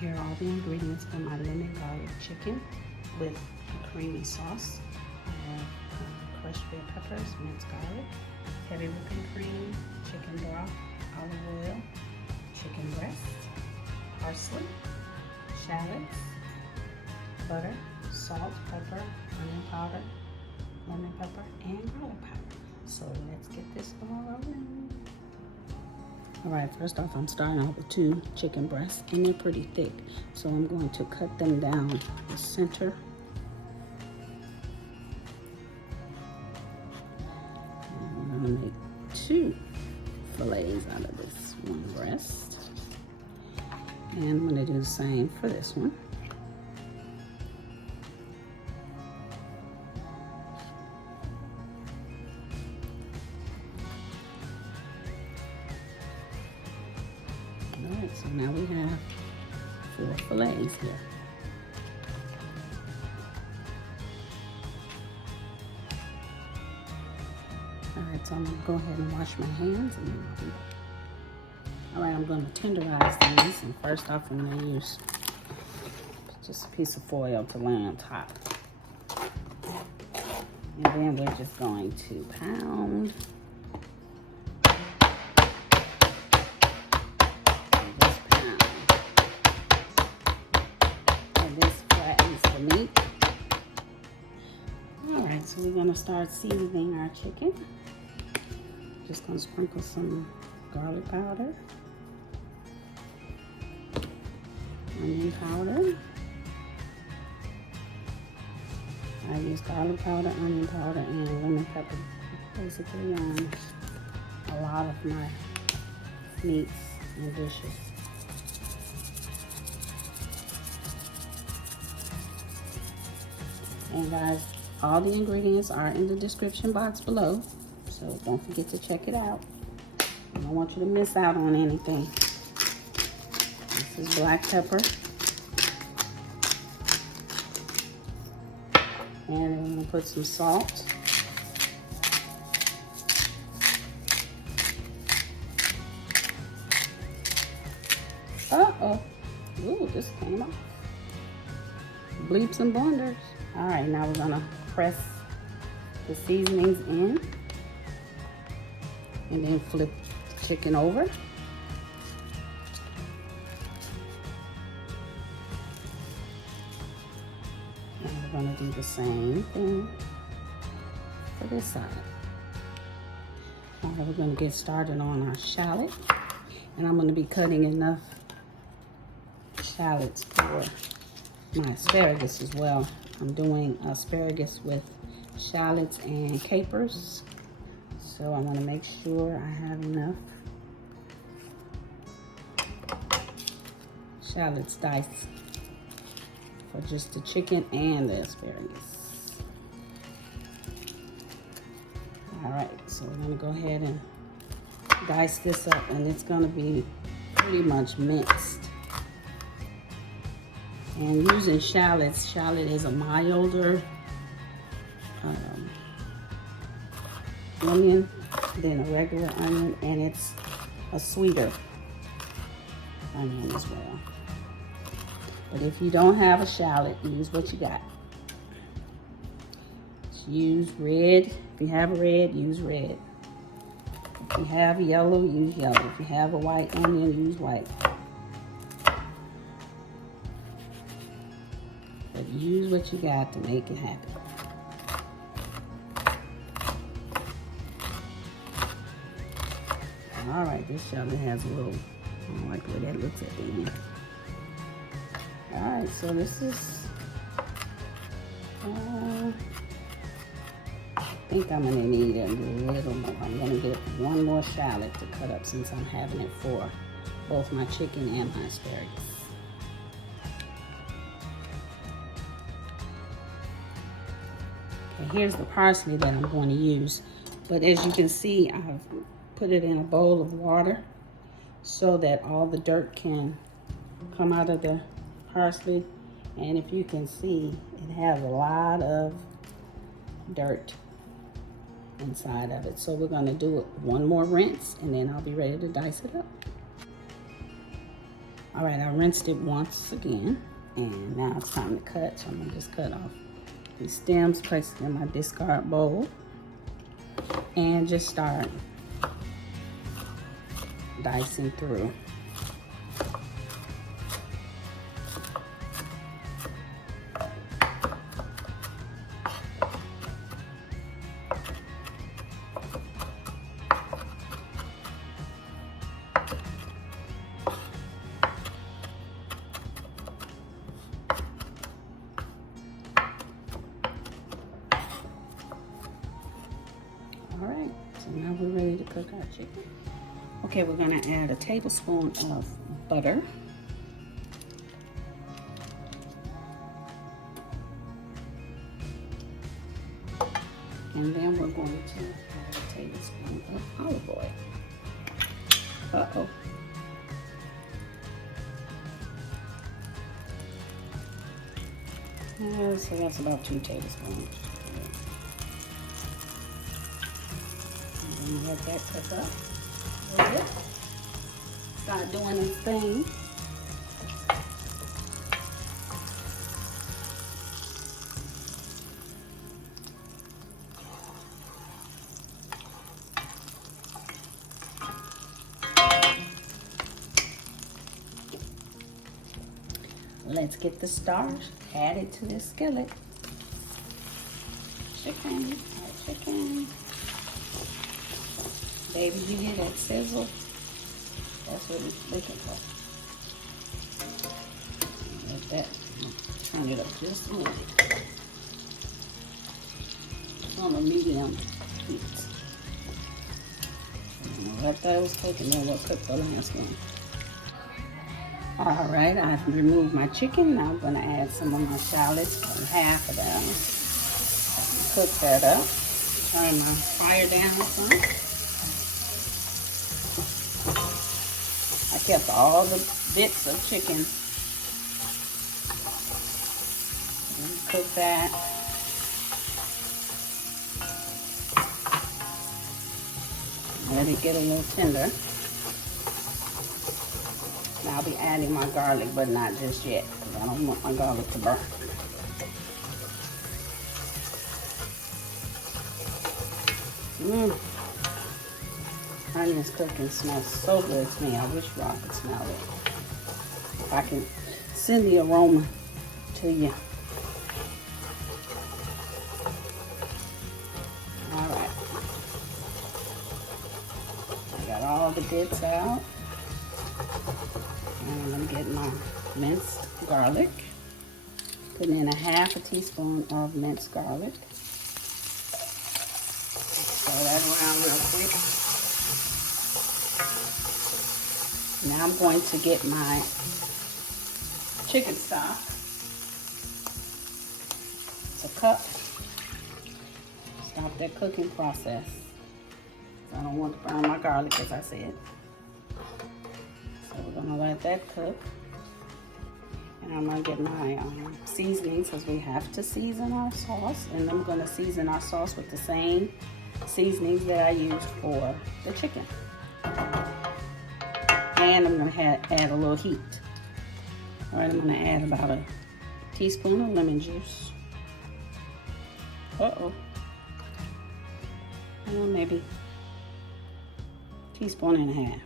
here are all the ingredients for my lemon garlic chicken with a creamy sauce. I have crushed red peppers, minced garlic, heavy whipping cream, chicken broth, olive oil, chicken breast, parsley, shallots, butter, salt, pepper, onion powder, lemon pepper, and garlic powder. So let's get this all rolling. All right, first off, I'm starting off with 2 chicken breasts, and they're pretty thick. So I'm going to cut them down the center. And we're gonna make 2 fillets out of this one breast. And I'm gonna do the same for this one. Alright, so now we have 4 fillets here. Alright, so I'm going to go ahead and wash my hands. Alright, I'm going to tenderize these. And first off, I'm going to use just a piece of foil to lay on top. And then we're just going to pound. Meat. All right, so we're gonna start seasoning our chicken. Just gonna sprinkle some garlic powder, onion powder. I use garlic powder, onion powder, and lemon pepper basically on a lot of my meats and dishes. And guys, all the ingredients are in the description box below, so don't forget to check it out. I don't want you to miss out on anything. This is black pepper. And then we're gonna put some salt. Uh-oh. Ooh, this came off. Bleeps and blunders. All right, now we're gonna press the seasonings in and then flip the chicken over. And we're gonna do the same thing for this side. All right, we're gonna get started on our shallot. And I'm gonna be cutting enough shallots for my asparagus as well. I'm doing asparagus with shallots and capers, so I want to make sure I have enough shallots diced for just the chicken and the asparagus. All right, so we're going to go ahead and dice this up, and it's going to be pretty much minced. And using shallots, shallot is a milder onion than a regular onion, and it's a sweeter onion as well. But if you don't have a shallot, use what you got. Just use red. If you have red, use red. If you have yellow, use yellow. If you have a white onion, use white. Use what you got to make it happen. All right, this shallot has a little, I don't like the way that looks at the end. All right, so this is, I think I'm gonna need a little more. I'm gonna get 1 more shallot to cut up since I'm having it for both my chicken and my asparagus. Here's the parsley that I'm going to use, but as you can see, I've put it in a bowl of water so that all the dirt can come out of the parsley. And if you can see, it has a lot of dirt inside of it. So we're going to do it 1 more rinse, and then I'll be ready to dice it up. All right, I rinsed it once again, and now it's time to cut. So I'm gonna just cut off the stems, place it in my discard bowl, and just start dicing through. All right, so now we're ready to cook our chicken. Okay, we're gonna add a tablespoon of butter. And then we're going to add a tablespoon of olive oil. Uh-oh. So that's about 2 tablespoons. And then let that cook up a little bit. Start doing its thing. Let's get the starch added to this skillet. Chicken, chicken. Baby, you hear that sizzle? That's what it's looking for. Like that. Turn it up just a little bit. It's on a medium heat. Let those cook, and then we'll cook the last one. All right, I've removed my chicken. Now I'm gonna add some of my shallots, half of them. Cook that up. Turn my fire down some. I kept all the bits of chicken. Cook that. Let it get a little tender. Now I'll be adding my garlic, but not just yet, because I don't want my garlic to burn. Onions cooking smells so good to me. I wish y'all could smell it. If I can send the aroma to you. All right. I got all the bits out. And I'm getting my minced garlic. Putting in a half a teaspoon of minced garlic. Stir that around real quick. Now I'm going to get my chicken stock. It's a cup. Stop that cooking process. I don't want to burn my garlic, as I said. So we're gonna let that cook. And I'm gonna get my seasonings, because we have to season our sauce. And I'm gonna season our sauce with the same seasonings that I used for the chicken. And I'm gonna add a little heat. All right, I'm gonna add about a teaspoon of lemon juice. Uh-oh. Maybe a teaspoon and a half.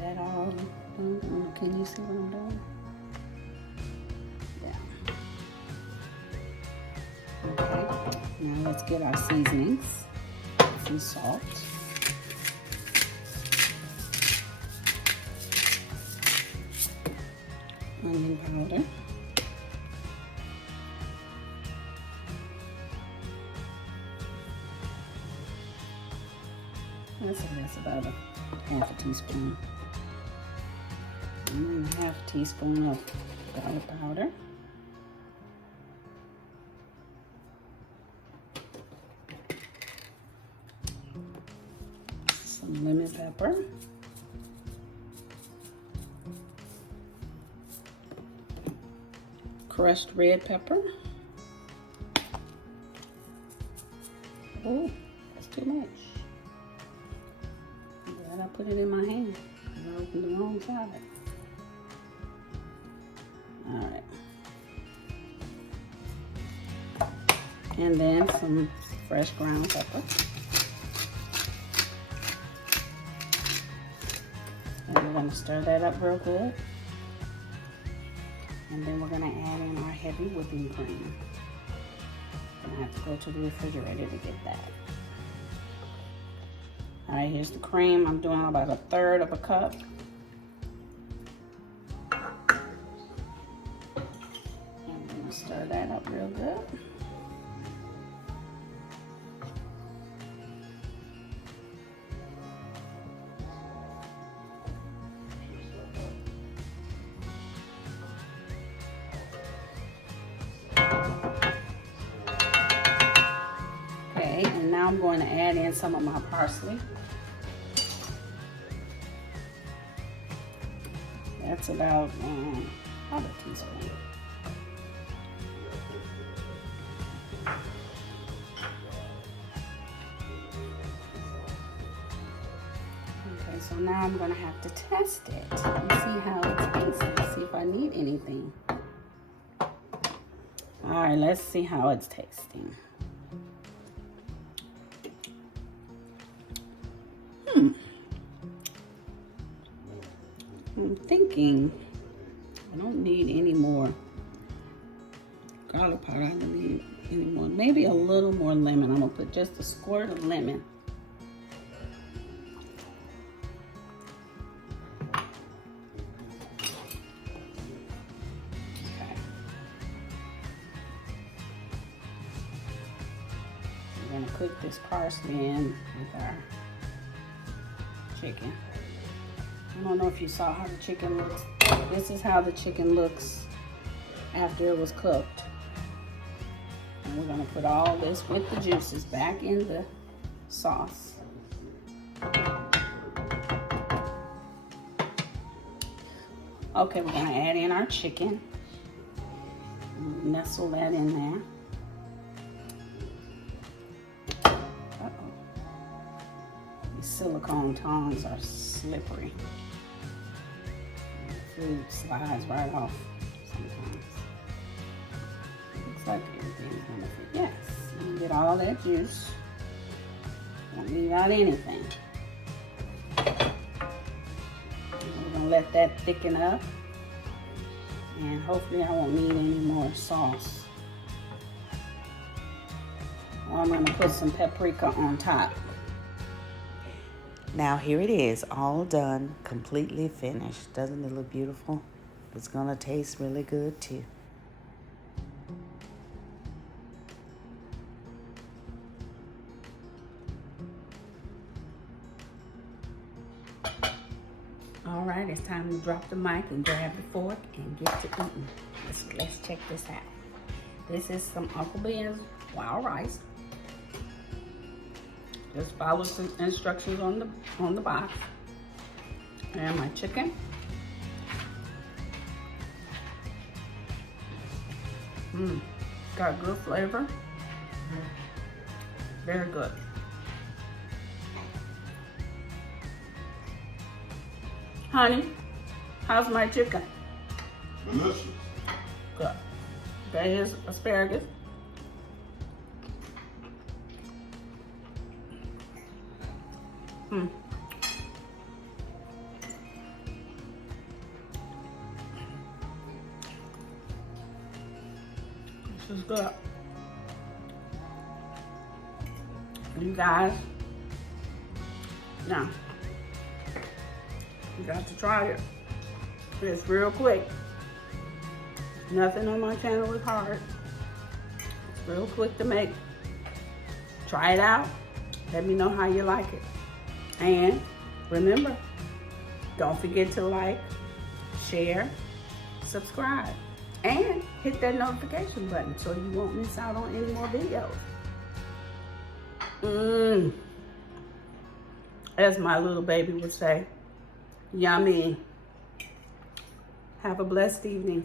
That all done. Can you see what I'm doing? Yeah. Okay. Now let's get our seasonings. Some salt. Onion powder. That's about a half a teaspoon. And then half a teaspoon of garlic powder. Some lemon pepper. crushed red pepper. Oh, that's too much. I'm glad I put it in my hand. I opened the wrong side. All right. And then some fresh ground pepper. And we're going to stir that up real good. And then we're going to add in our heavy whipping cream. I'm going to have to go to the refrigerator to get that. All right, here's the cream. I'm doing about 1/3 of a cup. And I'm going to stir that up real good. And now I'm going to add in some of my parsley. That's about a teaspoon. Okay, so now I'm going to have to test it and see how it tastes, see if I need anything. All right, let's see how it's tasting. I'm thinking I don't need any more garlic powder. I don't need any more. Maybe a little more lemon. I'm gonna put just a squirt of lemon. Okay. We're gonna cook this parsley in with our chicken. I don't know if you saw how the chicken looks. This is how the chicken looks after it was cooked. And we're gonna put all this with the juices back in the sauce. Okay, we're gonna add in our chicken. Nestle that in there. Uh-oh. These silicone tongs are slippery. Food slides right off sometimes. Looks like everything's gonna fit. Yes, you get all that juice. Don't leave out anything. We're gonna let that thicken up, and hopefully I won't need any more sauce. Or I'm gonna put some paprika on top. Now here it is, all done, completely finished. Doesn't it look beautiful? It's gonna taste really good too. All right, it's time to drop the mic and grab the fork and get to eating. Let's check this out. This is some Uncle Ben's wild rice. Just follow the instructions on the box. And my chicken. Got good flavor. Very good. Honey, how's my chicken? Delicious. Good. Okay, here's asparagus. This is good. You guys, now, you got to try it. It's real quick. Nothing on my channel is hard. It's real quick to make. Try it out. Let me know how you like it. And remember, don't forget to like, share, subscribe, and hit that notification button so you won't miss out on any more videos. As my little baby would say, yummy. Have a blessed evening.